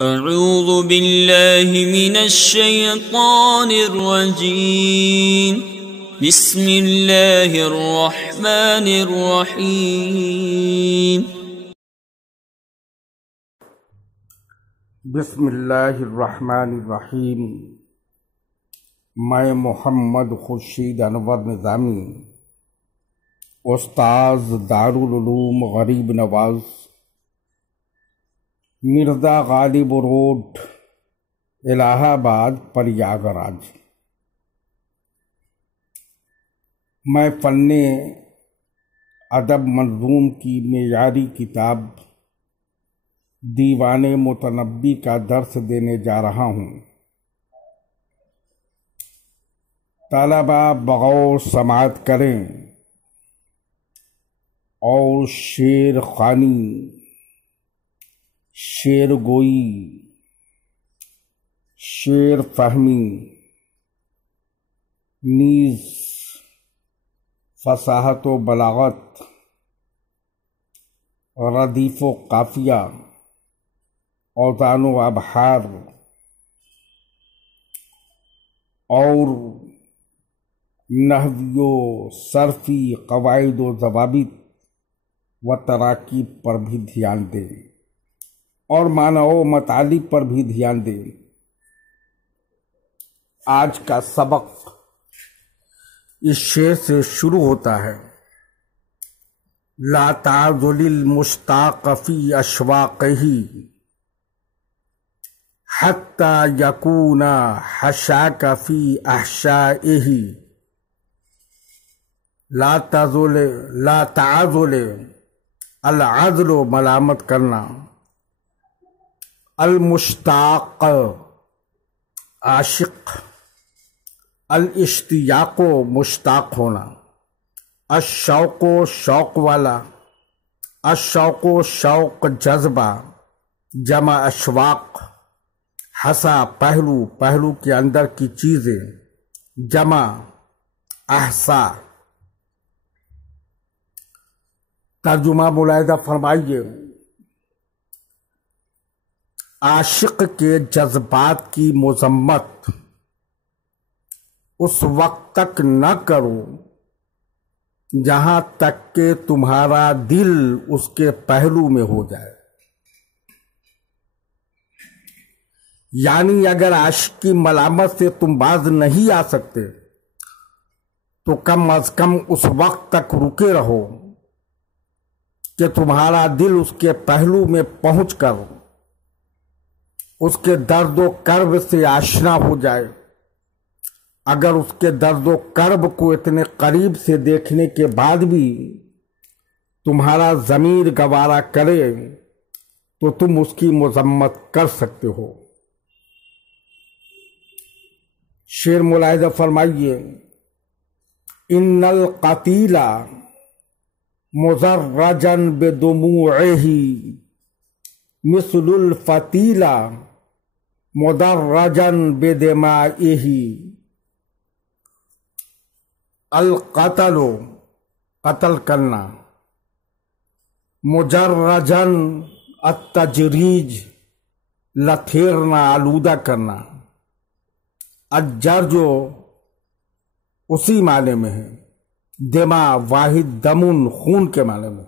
اعوذ باللہ من الشیطان الرجیم بسم اللہ الرحمن الرحیم بسم اللہ الرحمن الرحیم۔ میں محمد خورشید انور نظامی، استاذ دارالعلوم غریب نواز، مرزا غالب روڈ، الہ آباد، پریاگراج۔ میں فن ادب منظوم کی معیاری کتاب دیوان متنبی کا درس دینے جا رہا ہوں۔ طلبہ بغور سماعت کریں اور شعر خوانی، شعر گوئی، شعر فہمی نیز فصاحت و بلاغت، ردیف و قافیہ، اوزان و ابحار اور نحوی و صرفی قواعد و ضوابط و تراکیب پر بھی دھیان دیں اور معنی و مطالب پر بھی دھیان دیں۔ آج کا سبق اس شعر سے شروع ہوتا ہے: لا تعزل المشتاق فی اشواقہ حتی یکون حشاک فی احشائہ۔ لا تعزل، العزل ملامت کرنا، المشتاق عاشق، الاشتیاق مشتاق ہونا، الشوق شوق والا، الشوق شوق جذبہ، جمع اشواق، حسا پہلو، پہلو کے اندر کی چیزیں، جمع احسا۔ ترجمہ ملاحظہ فرمائیے۔ عاشق کے جذبات کی مذمت اس وقت تک نہ کرو جہاں تک کہ تمہارا دل اس کے پہلو میں ہو جائے۔ یعنی اگر عاشق کی ملامت سے تم باز نہیں آ سکتے تو کم از کم اس وقت تک رکے رہو کہ تمہارا دل اس کے پہلو میں پہنچ کر اس کے درد و کرب سے آشنا ہو جائے۔ اگر اس کے درد و کرب کو اتنے قریب سے دیکھنے کے بعد بھی تمہارا ضمیر گوارا کرے تو تم اس کی مذمت کر سکتے ہو۔ شعر ملاحظہ فرمائیے۔ ان القتیل مزرجا بدموعہ مثل الفتیل مدرجا بدمائہ۔ القتل قتل کرنا، مجرجن التجریج لتھیرنا، آلودہ کرنا، الجرج اسی معنی میں ہے، دما واحد دمن خون کے معنی میں۔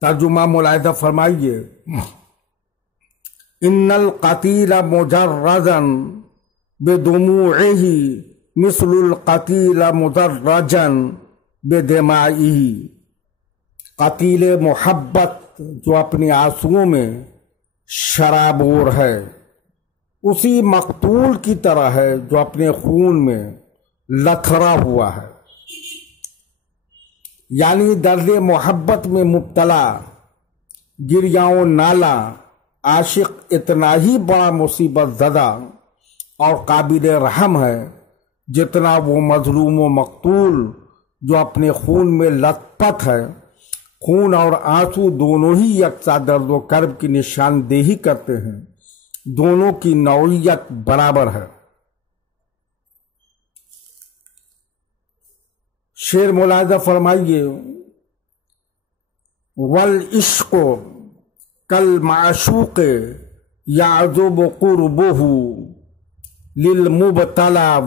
ترجمہ ملاحظہ فرمائیے۔ ان القتیل مجرجا بدموعہ مثل القتیل مدرجا بدمائہ۔ قتیل محبت جو اپنی آنسوؤں میں شرابور ہے اسی مقتول کی طرح ہے جو اپنے خون میں لتھڑا ہوا ہے۔ یعنی درد محبت میں مبتلا گریاں و نالہ عاشق اتنا ہی بڑا مصیبت زدہ اور قابل رحم ہے جتنا وہ مظلوم و مقتول جو اپنے خون میں لت پت ہے۔ خون اور آنسو دونوں ہی یکساں درد و کرب کی نشاندہی کرتے ہیں، دونوں کی نوعیت برابر ہے۔ شعر ملاحظہ فرمائیے۔ والعشق کل معشوق یعذب قربہ للمبتلا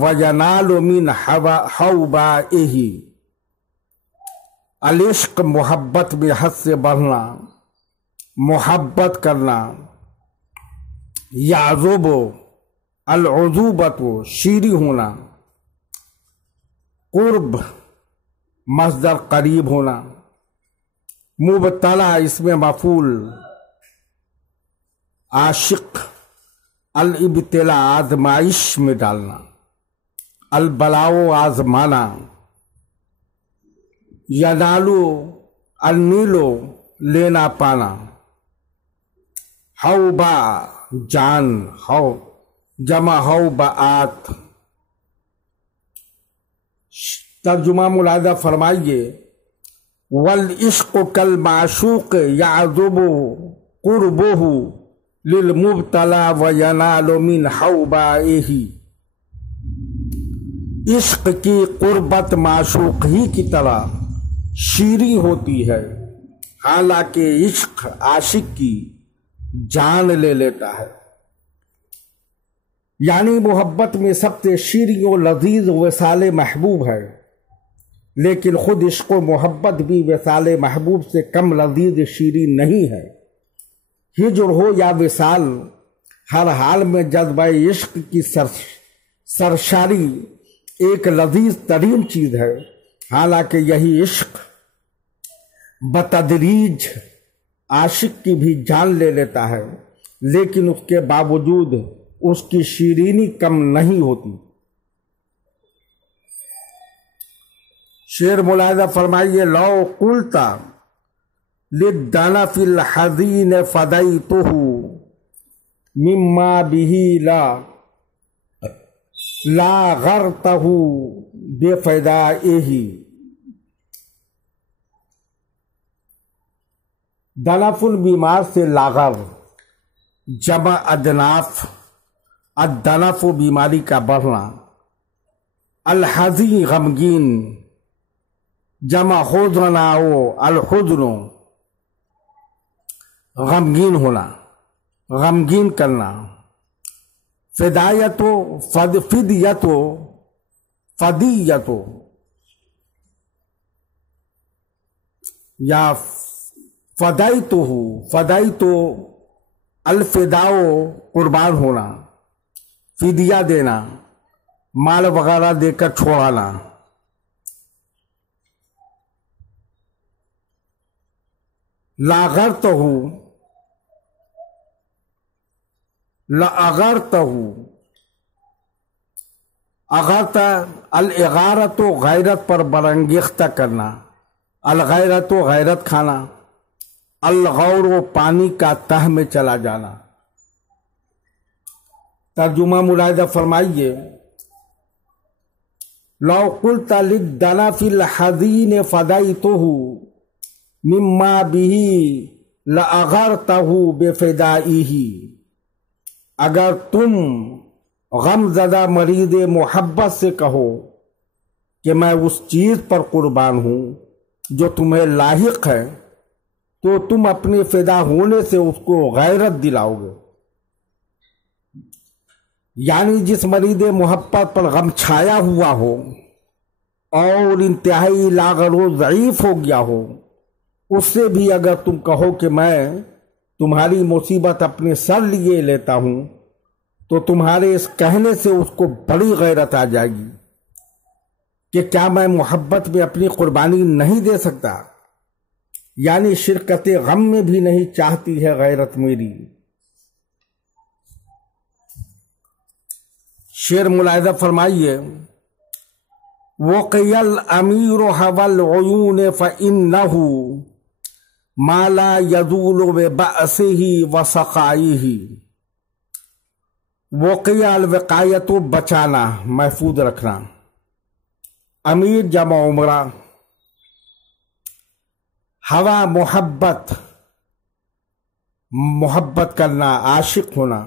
وینال من حوبائہ۔ العشق محبت میں حد سے بڑھنا، محبت کرنا، یعذب العذوبت شیریں ہونا، قرب مصدر قریب ہونا، مبتلا اس میں مفعول، عاشق الابتلا آزمائش میں ڈالنا، البلاؤ آزمانا، ینالو النیلو لینا پانا، حوبا جان، ہو جمع حوبات۔ ترجمہ ملاحظہ فرمائیے، والعشق کالمعشوق یعذب قربہ للمبتلا وینال من حوبائہ۔ عشق کی قربت معشوق ہی کی طرح شیریں ہوتی ہے، حالانکہ عشق عاشق کی جان لے لیتا ہے۔ یعنی محبت میں سب سے شیریں و لذیذ وصال محبوب ہے، لیکن خود عشق و محبت بھی وصال محبوب سے کم لذیذ شیریں نہیں ہے۔ ہجر ہو یا وصال، ہر حال میں جذبہ عشق کی سرشاری ایک لذیذ ترین چیز ہے، حالانکہ یہی عشق بتدریج عاشق کی بھی جان لے لیتا ہے، لیکن اس کے باوجود اس کی شیرینی کم نہیں ہوتی۔ شعر ملاحظہ فرمائیے، لو قلتا للدنف الحزین فدیتہ مما به لا غرتہ بفدائہ۔ دنف بیمار سے لاغر، جمع ادناف، الدنف بیماری کا بڑھنا، الحزین غمگین، جمع حزناؤ، الحزن غمگین ہونا، غمگین کرنا، فدایت فدیت فدیت یا فدیت الفداء قربان ہونا، فدیہ دینا، مال وغیرہ دے کر چھوڑانا۔ لاغرتہ لأغرتہ، اغرت الاغارت غیرت پر برانگیختہ کرنا، الغیرت غیرت کھانا، الغور پانی کا تہ میں چلا جانا۔ ترجمہ ملاحظہ فرمائیے، لو قلت للدنف الحزین فدیتہ مما به لأغرتہ بفدائہ۔ اگر تم غم زدہ مریض محبت سے کہو کہ میں اس چیز پر قربان ہوں جو تمہیں لاحق ہے، تو تم اپنے فدا ہونے سے اس کو غیرت دلاؤ گے۔ یعنی جس مریض محبت پر غم چھایا ہوا ہو اور انتہائی لاغر و ضعیف ہو گیا ہو، اس سے بھی اگر تم کہو کہ میں تمہاری مصیبت اپنے سر لیے لیتا ہوں، تو تمہارے اس کہنے سے اس کو بڑی غیرت آ جائے گی کہ کیا میں محبت میں اپنی قربانی نہیں دے سکتا؟ یعنی شرکت غم میں بھی نہیں چاہتی ہے غیرت میری۔ شعر ملاحظہ فرمائیے، وقی الامیر هوى العیون فإنه ما لا يزول ببأسه وسقائه۔ وقیہ الوقایت بچانا، محفوظ رکھنا، امیر جمع عمرہ، ہوا محبت، محبت کرنا، عاشق ہونا،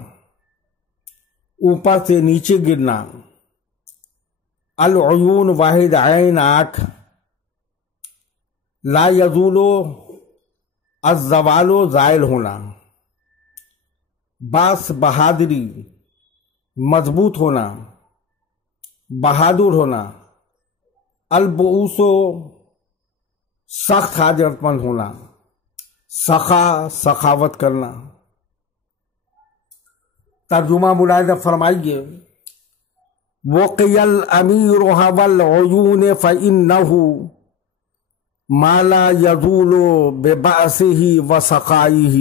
اوپر سے نیچے گرنا، العیون واحد عین آنکھ، لا یزولو الزوال و زائل ہونا، باس بہادری، مضبوط ہونا، بہادر ہونا، البؤوس و سخت حاجت مند ہونا، سخا سخاوت کرنا۔ ترجمہ ملاحظہ فرمائیے، وقی الامیر والعیون فإنه ما لا یزول ببأسه وسخائه،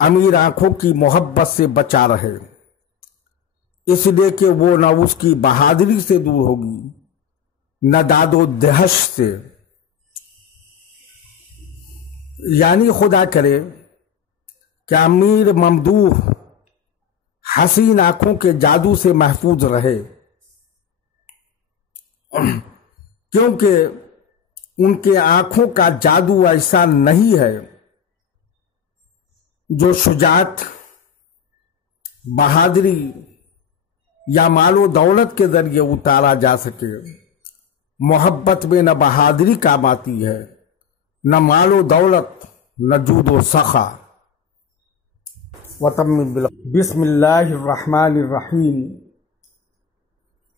امیر آنکھوں کی محبت سے بچا رہے، اس لیے کہ وہ نہ اس کی بہادری سے دور ہوگی نہ داد و دہش سے۔ یعنی خدا کرے کہ امیر ممدوح حسین آنکھوں کے جادو سے محفوظ رہے، کیونکہ ان کے آنکھوں کا جادو ایسا نہیں ہے جو شجاعت، بہادری یا مال و دولت کے ذریعے اتارا جا سکے۔ محبت میں نہ بہادری کام آتی ہے، نہ مال و دولت، نہ جود و سخا۔ بسم اللہ الرحمن الرحیم۔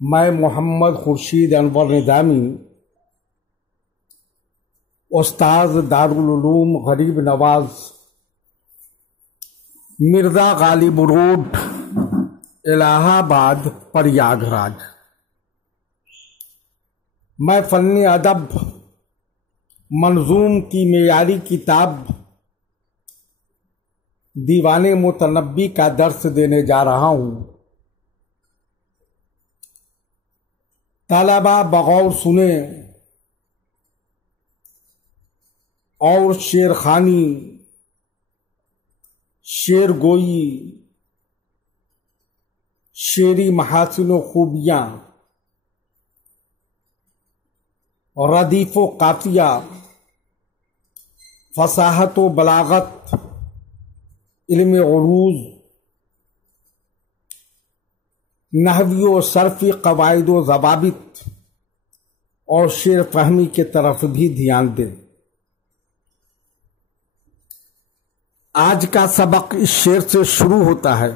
میں محمد خورشید انور نظامی، استاذ دارالعلوم غریب نواز، مرزا غالب روڈ، الہ آباد، پریاگ راج، میں فن ادب منظوم کی معیاری کتاب دیوان متنبی کا درس دینے جا رہا ہوں۔ طلبہ بغور سنیں اور شعر خوانی، شعر گوئی، شعری محاسن و خوبیاں، ردیف و قافیہ، فصاحت و بلاغت، علم عروض، نحوی و صرفی قواعد و ضوابط اور شعر فہمی کی طرف بھی دھیان دیں۔ آج کا سبق اس شعر سے شروع ہوتا ہے،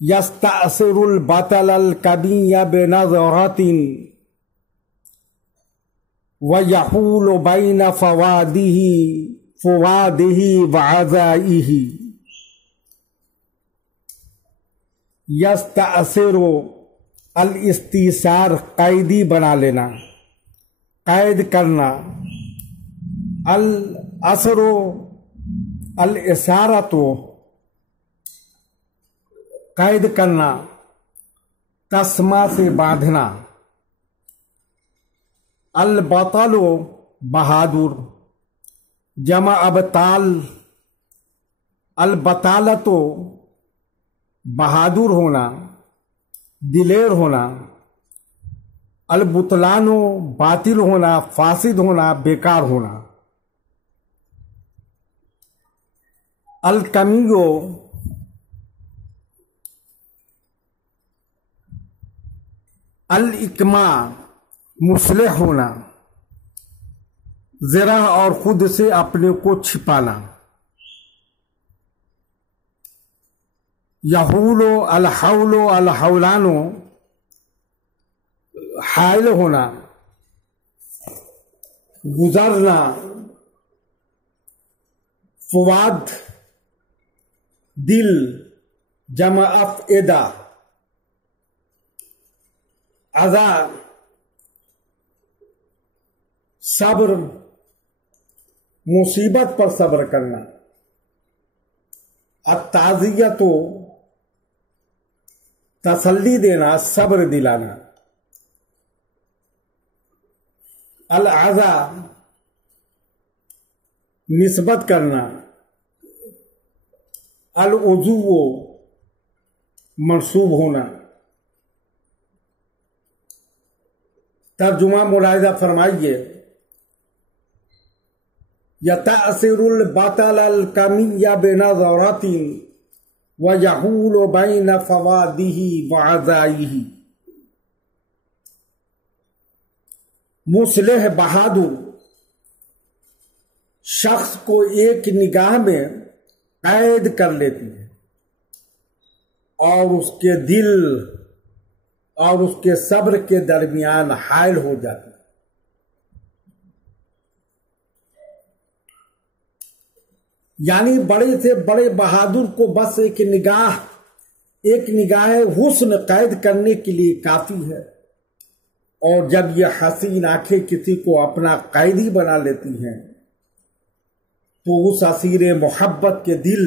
یستأثر البطل الکبی بنظرۃ ویحول بین فوادہ وعزائہ۔ یستأثر الاستئثار قیدی بنا لینا، قید کرنا، الاثر الاثارۃ قید کرنا، تسمہ سے باندھنا، البطل بہادر، جمع ابطال، البطالۃ بہادر ہونا، دلیر ہونا، البطلان باطل ہونا، فاسد ہونا، بیکار ہونا، الکمی الاکما مصلح ہونا، ذرا اور خود سے اپنے کو چھپانا، یحول الحول الحولان حائل ہونا، گزرنا، فواد دل، جمع افئدہ، عزا صبر، مصیبت پر صبر کرنا، التعزیت تسلی دینا، صبر دلانا، العزا نسبت کرنا، العزو منسوب ہونا۔ ترجمہ ملاحظہ فرمائیے، یتأثر البطل الکمی بنظرۃ ویحول بین فوادہ وعزائہ۔ مصلح بہادر شخص کو ایک نگاہ میں قید کر لیتی ہے اور اس کے دل اور اس کے صبر کے درمیان حائل ہو جاتی ہے۔ یعنی بڑے سے بڑے بہادر کو بس ایک نگاہ حسن قید کرنے کے لیے کافی ہے، اور جب یہ حسین آنکھیں کسی کو اپنا قیدی بنا لیتی ہیں تو اس اسیر محبت کے دل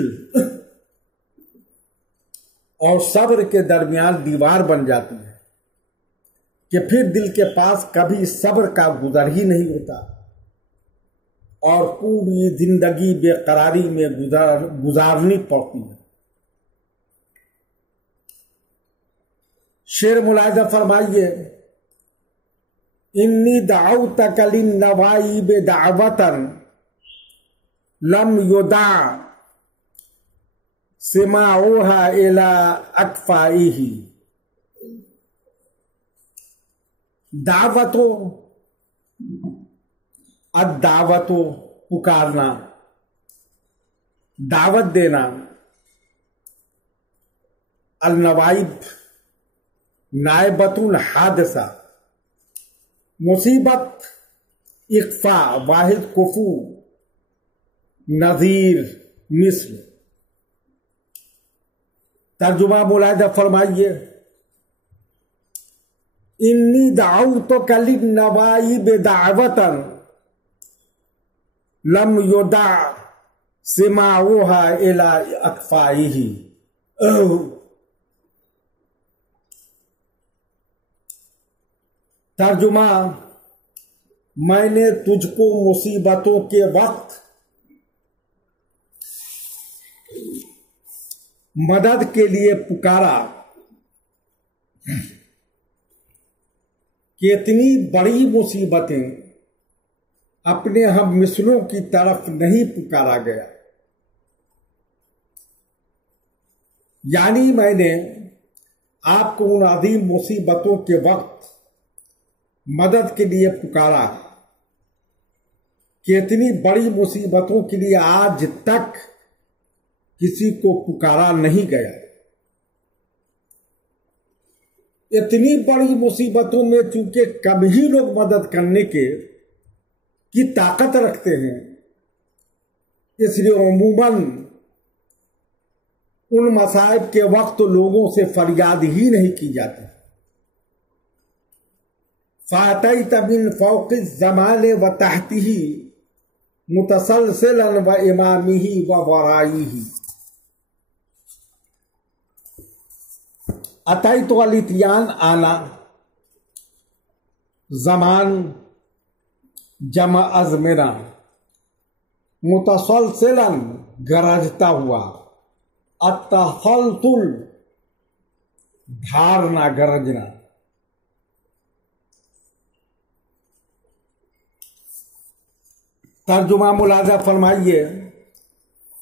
اور صبر کے درمیان دیوار بن جاتی ہے کہ پھر دل کے پاس کبھی صبر کا گزر ہی نہیں ہوتا اور پوری زندگی بے قراری میں گزارنی پڑتی ہے۔ شعر ملاحظہ فرمائیے، انی دعوتک للنوائب دعوتا لم یدع سماعها الی اکفائہ۔ الدعوت پکارنا، دعوت دینا، النوائب نائبۃ الحادثہ، مصیبت اخفا واحد کفو نظیر مثل۔ ترجمہ ملاحظہ فرمائیے، انی دعوتک للنوائب دعوتا لم یدع سماعها الی اکفائہ۔ ترجمہ، میں نے تجھ کو مصیبتوں کے وقت مدد کے لیے پکارا کہ اتنی بڑی مصیبتیں اپنے ہم مثلوں کی طرف نہیں پکارا گیا۔ یعنی میں نے آپ کو ان عظیم مصیبتوں کے وقت مدد کے لیے پکارا کہ اتنی بڑی مصیبتوں کے لیے آج تک کسی کو پکارا نہیں گیا۔ اتنی بڑی مصیبتوں میں چونکہ کم ہی لوگ مدد کرنے کی طاقت رکھتے ہیں، اس لیے عموماً ان مصائب کے وقت لوگوں سے فریاد ہی نہیں کی جاتی۔ فَأَتَيْتَ مِنْ فَوْقِ الزَّمَانِ وَتَحْتِهِ مُتَسَلْسِلًا وَإِمَامِهِ وَوَرَائِهِ۔ اتیت الاتیان آنا، زمان جمع ازمنہ، متسلسلا گرجتا ہوا، التسلسل دھارنا گرجنا۔ ترجمہ ملاحظہ فرمائیے،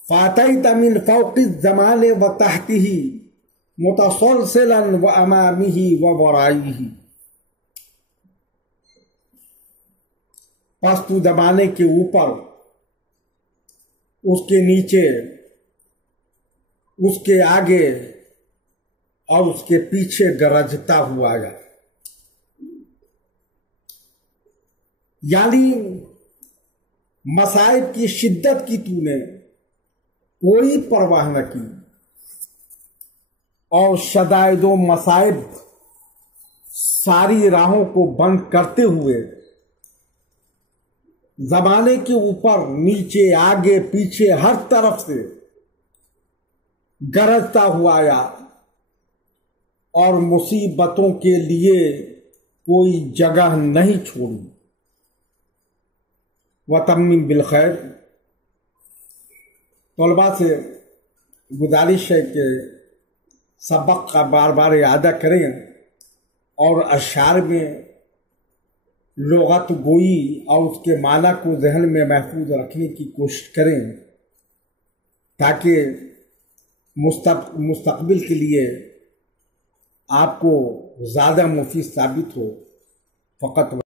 فاتیت من فوق الزمان وتحتہ متسلسلا وامامہ وورائہ۔ پس تو زمانے کے اوپر، اس کے نیچے، اس کے آگے اور اس کے پیچھے گرجتا ہوا ہے۔ یعنی مصائب کی شدت کی تو نے کوئی پرواہ نہ کی اور شدائد و مصائب ساری راہوں کو بند کرتے ہوئے زمانے کے اوپر نیچے آگے پیچھے ہر طرف سے گرجتا ہوا آیا اور مصیبتوں کے لیے کوئی جگہ نہیں چھوڑی۔ وتمم بالخیر۔ طلباء سے گزارش ہے کہ سبق کا بار بار اعادہ کریں اور اشعار میں لغت گوئی اور اس کے معنی کو ذہن میں محفوظ رکھنے کی کوشش کریں تاکہ مستقبل کے لیے آپ کو زیادہ مفید ثابت ہو۔ فقط